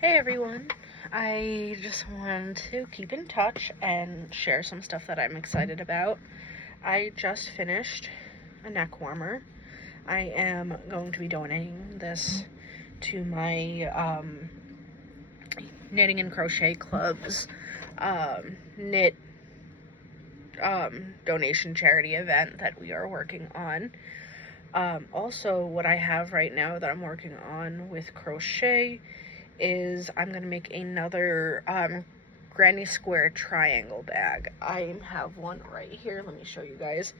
Hey everyone, I just wanted to keep in touch and share some stuff that I'm excited about. I just finished a neck warmer. I am going to be donating this to my knitting and crochet club's knit donation charity event that we are working on. Also, what I have right now that I'm working on with crochet is I'm going to make another granny square triangle bag. I have one right here. Let me show you guys.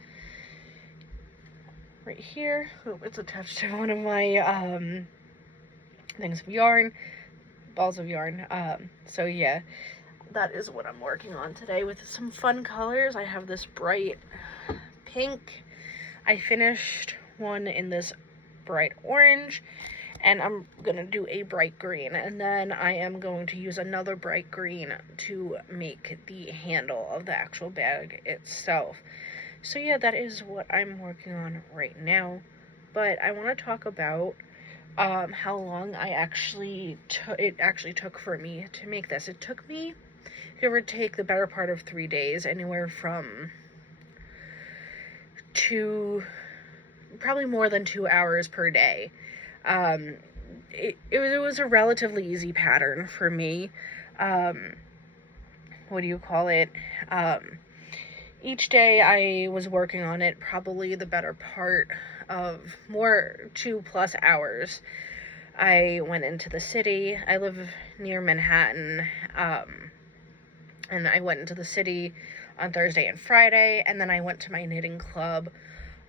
Right here. Oh, it's attached to one of my things of yarn, balls of yarn. So yeah, that is what I'm working on today with some fun colors. I have this bright pink. I finished one in this bright orange, and I'm gonna do a bright green, and then I am going to use another bright green to make the handle of the actual bag itself. So yeah, that is what I'm working on right now. But I want to talk about how long it actually took for me to make this. It took me, give or take, the better part of 3 days, anywhere from probably more than 2 hours per day. It was a relatively easy pattern for me. What do you call it? Each day I was working on it probably the better part of 2+ hours. I went into the city. I live near Manhattan, and I went into the city on Thursday and Friday, and then I went to my knitting club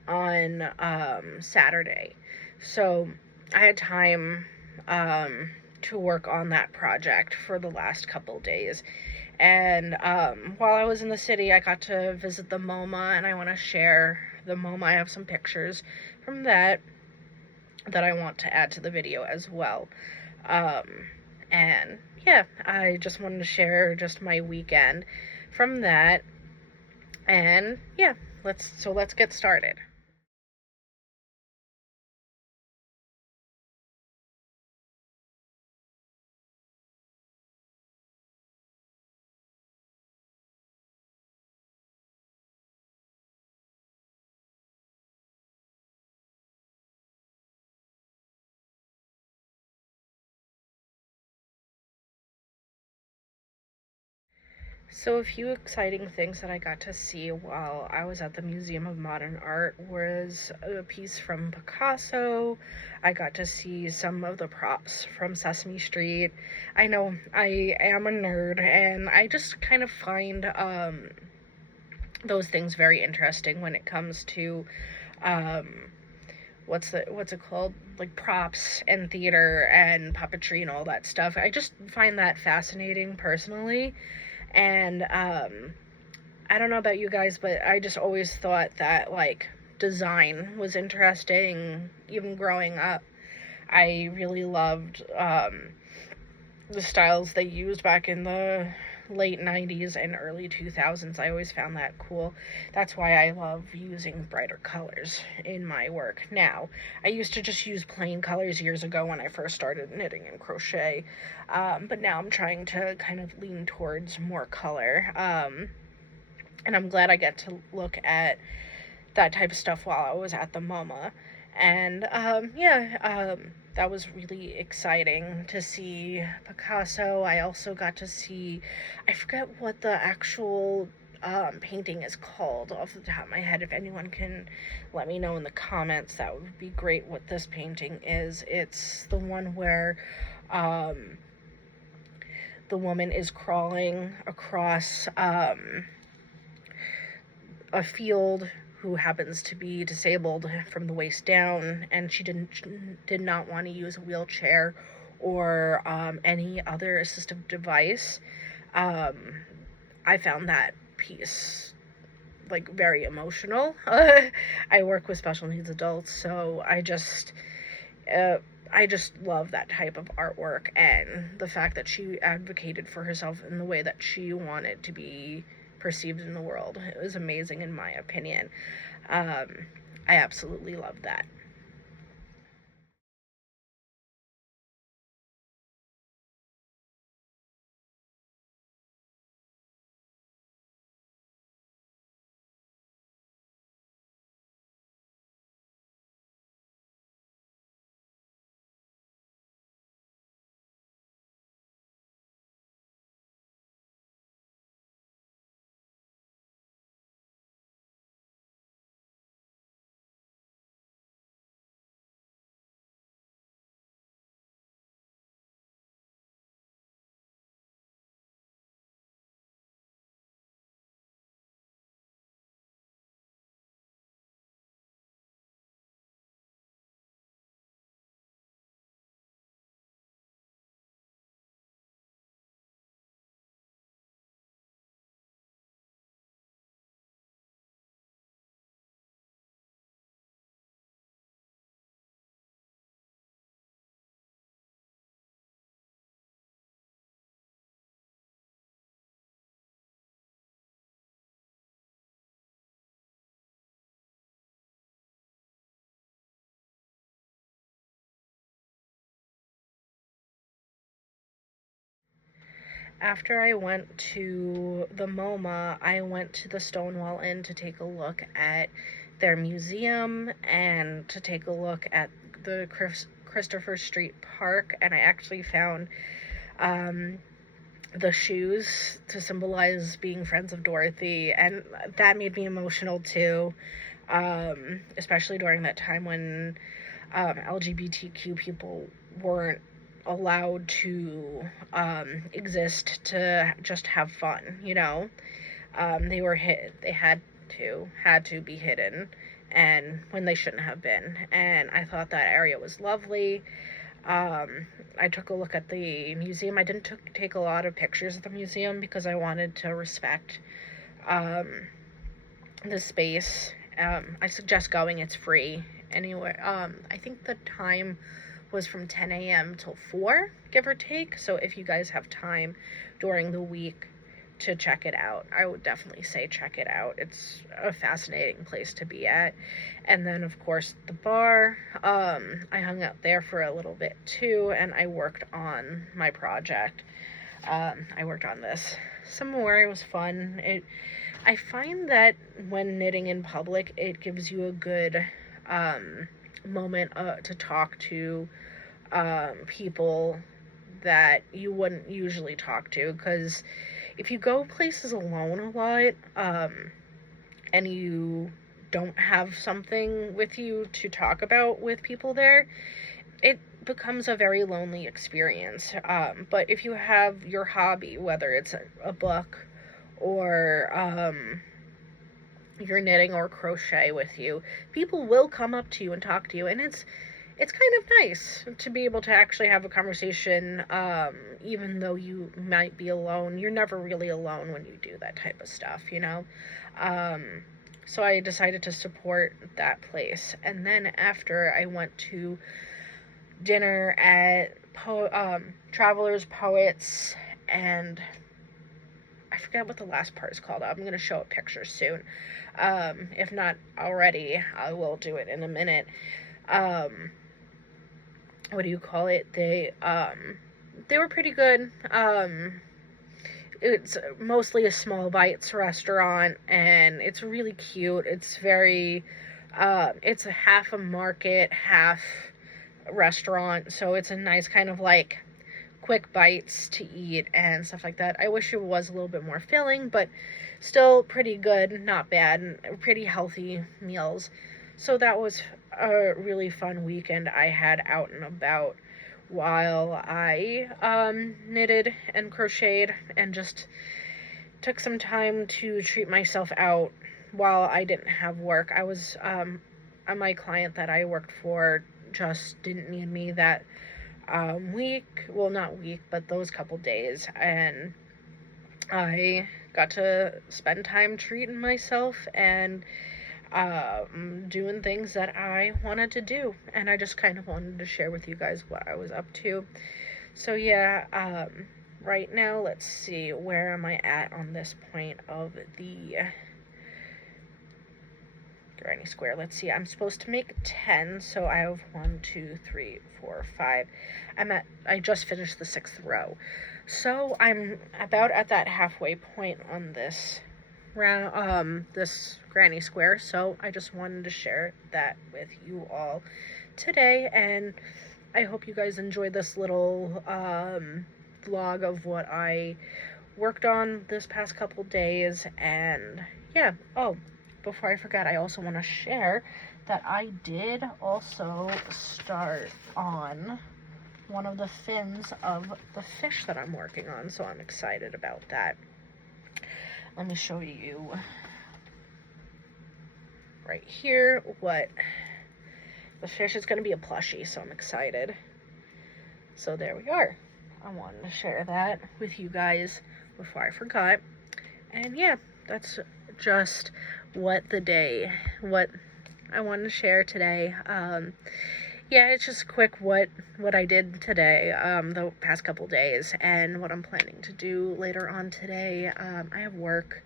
on Saturday. So I had time to work on that project for the last couple days. And while I was in the city, I got to visit the MOMA, and I want to share the MOMA. I have some pictures from that I want to add to the video as well. And yeah, I just wanted to share just my weekend from that. And yeah, let's get started. So a few exciting things that I got to see while I was at the Museum of Modern Art was a piece from Picasso. I got to see some of the props from Sesame Street. I know I am a nerd, and I just kind of find those things very interesting when it comes to um, what's it called, like props and theater and puppetry and all that stuff. I just find that fascinating personally. And I don't know about you guys, but I just always thought that like design was interesting even growing up. I really loved the styles they used back in the late 90s and early 2000s. I always found that cool. That's why I love using brighter colors in my work now. I used to just use plain colors years ago when I first started knitting and crochet, but now I'm trying to kind of lean towards more color. And I'm glad I get to look at that type of stuff while I was at the MoMA. And that was really exciting to see Picasso. I also got to see, I forget what the actual painting is called off the top of my head. If anyone can let me know in the comments, that would be great what this painting is. It's the one where the woman is crawling across a field, who happens to be disabled from the waist down, and she did not want to use a wheelchair or any other assistive device. I found that piece like very emotional. I work with special needs adults, so I just love that type of artwork, and the fact that she advocated for herself in the way that she wanted to be perceived in the world. It was amazing in my opinion. I absolutely love that. after I went to the MOMA, I went to the Stonewall Inn to take a look at their museum and to take a look at the Christopher Street Park, and I actually found um, the shoes to symbolize being friends of Dorothy, and that made me emotional too, especially during that time when LGBTQ people weren't allowed to exist to just have fun, you know. They were they had to be hidden, and when they shouldn't have been. And I thought that area was lovely. I took a look at the museum. I didn't take a lot of pictures of the museum because I wanted to respect um, the space. I suggest going. It's free anyway. I think the time was from 10 a.m. till 4, give or take. So if you guys have time during the week to check it out, I would definitely say check it out. It's a fascinating place to be at. And then, of course, the bar. I hung out there for a little bit too, and I worked on my project. I worked on this some more. It was fun. I find that when knitting in public, it gives you a good moment to talk to people that you wouldn't usually talk to, because if you go places alone a lot and you don't have something with you to talk about with people there, it becomes a very lonely experience. But if you have your hobby, whether it's a book or your knitting or crochet with you, people will come up to you and talk to you, and it's kind of nice to be able to actually have a conversation, even though you might be alone. You're never really alone when you do that type of stuff, you know? So I decided to support that place. And then after, I went to dinner at Travelers, Poets, and I forget what the last part is called. I'm going to show a picture soon. If not already, I will do it in a minute. What do you call it? They were pretty good. It's mostly a small bites restaurant, and it's really cute. It's very it's a half a market, half restaurant, so it's a nice kind of like quick bites to eat and stuff like that. I wish it was a little bit more filling, but still pretty good, not bad, and pretty healthy meals. So that was a really fun weekend I had out and about while I knitted and crocheted and just took some time to treat myself out while I didn't have work. I was my client that I worked for just didn't need me that week. Well, not week, but those couple days, and I got to spend time treating myself and doing things that I wanted to do, and I just kind of wanted to share with you guys what I was up to. So yeah, right now, let's see, where am I at on this point of the granny square? Let's see, I'm supposed to make 10, so I have 1, 2, 3, 4, 5. I just finished the 6th row, so I'm about at that halfway point on this this granny square. So I just wanted to share that with you all today, and I hope you guys enjoyed this little vlog of what I worked on this past couple days. And yeah, oh, before I forget, I also want to share that I did also start on one of the fins of the fish that I'm working on, so I'm excited about that. Let me show you right here what the fish is. Going to be a plushie, so I'm excited. So there we are. I wanted to share that with you guys before I forgot. And yeah, that's just what I wanted to share today. Yeah, it's just quick what I did today, the past couple days, and what I'm planning to do later on today. I have work,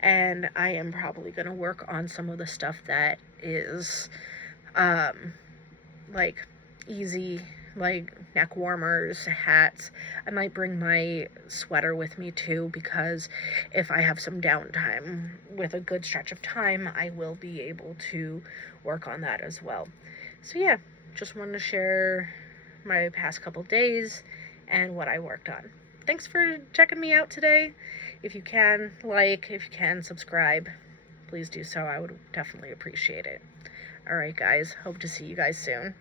and I am probably going to work on some of the stuff that is, like, easy like neck warmers, hats. I might bring my sweater with me too, because if I have some downtime with a good stretch of time, I will be able to work on that as well. So yeah, just wanted to share my past couple days and what I worked on. Thanks for checking me out today. If you can, if you can, subscribe. Please do so. I would definitely appreciate it. All right, guys. Hope to see you guys soon.